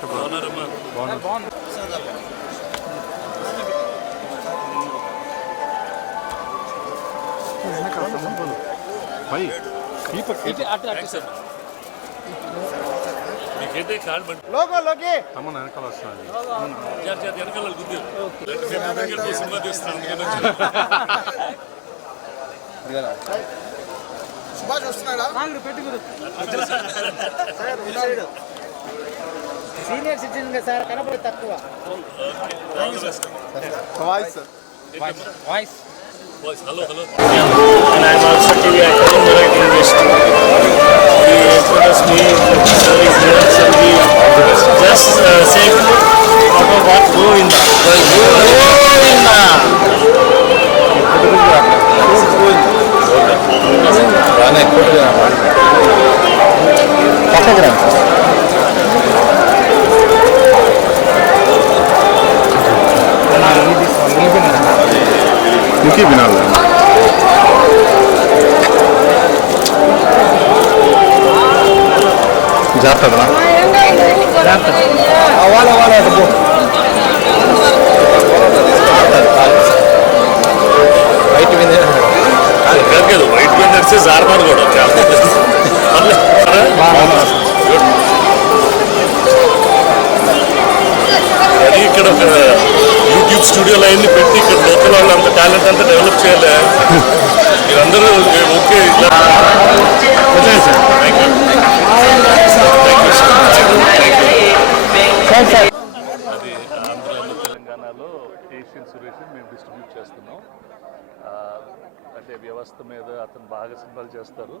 Director బాగుంది. भाई logo లోకి అమ్మ వెనకాల వస్తుంది. సుభాష్ వస్తున్నాడా సీనియర్ సిటిజన్ గా సార్ కనపడి తక్కువ voice Hello. And I'm also TV actor in Marathi industry. He introduced me, sir is here, sir he just say out of what Govinda. ఇంకే వినాలి. జాగ్రత్త వైట్ మీద నడిచే జారదారు కూడా అది ఇక్కడ ఒక యూట్యూబ్ స్టూడియోలో అయింది పెట్టి ఇక్కడ లోకల్ వాళ్ళు అంత టాలెంట్ అంతా డెవలప్ చేయాలి. మీరందరూ ఓకే అది ఆంధ్రాలో తెలంగాణలో ఏషియన్ సురేష్ మేము డిస్ట్రిబ్యూట్ చేస్తున్నాం. అంటే వ్యవస్థ మీద అతను బాగా సినిమాలు చేస్తారు.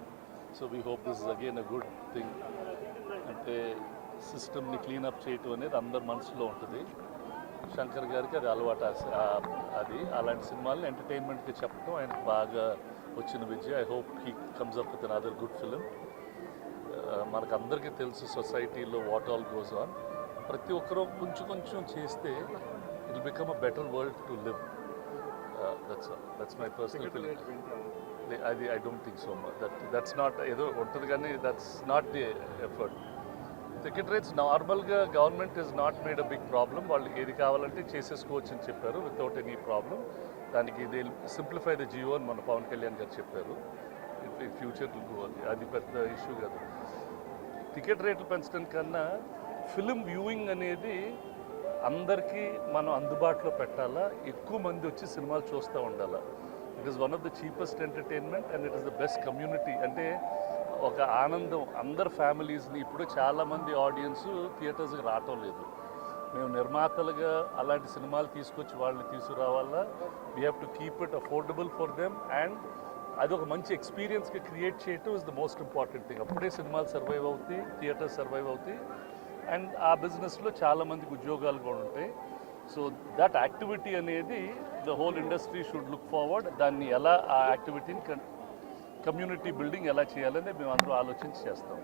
So we hope this is again a good thing. అంటే సిస్టమ్ని క్లీనప్ చేయటం అనేది అందరి మనసులో ఉంటుంది. శంకర్ గారికి అది అలవాటు. అది అలాంటి సినిమాలను ఎంటర్టైన్మెంట్గా చెప్పడం ఆయనకు బాగా వచ్చిన Vijay. I hope he comes up with another good film. మనకు అందరికీ తెలుసు సొసైటీలో వాట్ ఆల్ గోస్ ఆన్. ప్రతి ఒక్కరూ కొంచెం చేస్తే it will become a better world to live. That's my personal feeling. అది I don't think so much that's not ఏదో ఉంటుంది కానీ that's not the effort. Ticket rates నార్మల్గా government is not made a big problem. వాళ్ళకి ఏది కావాలంటే చేసేసుకోవచ్చు అని చెప్పారు వితౌట్ ఎనీ ప్రాబ్లం. దానికి ఇది సింప్లిఫై ద జియో అని మన పవన్ కళ్యాణ్ గారు చెప్పారు. ఫ్యూచర్ అది పెద్ద ఇష్యూ కాదు. టికెట్ రేట్లు పెంచడం కన్నా ఫిలిం వ్యూయింగ్ అనేది అందరికీ మనం అందుబాటులో పెట్టాలా, ఎక్కువ మంది వచ్చి సినిమాలు చూస్తూ ఉండాలా. It is one of the cheapest entertainment and it is the best community. అంటే ఒక ఆనందం అందరు ఫ్యామిలీస్ని. ఇప్పుడు చాలామంది ఆడియన్స్ థియేటర్స్కి రావటం లేదు. మేము నిర్మాతలుగా అలాంటి సినిమాలు తీసుకొచ్చి వాళ్ళని తీసుకురావాలా. We have to keep it affordable for them and అది ఒక మంచి ఎక్స్పీరియన్స్గా క్రియేట్ చేయటం is the most important thing. అప్పుడే సినిమాలు సర్వైవ్ అవుతాయి, థియేటర్స్ సర్వైవ్ అవుతాయి అండ్ ఆ బిజినెస్లో చాలామందికి ఉద్యోగాలు కూడా ఉంటాయి. సో దట్ యాక్టివిటీ అనేది the whole industry should look forward. దాన్ని ఎలా ఆ యాక్టివిటీని కమ్యూనిటీ బిల్డింగ్ ఎలా చేయాలని మేము అందరూ ఆలోచించి చేస్తాం.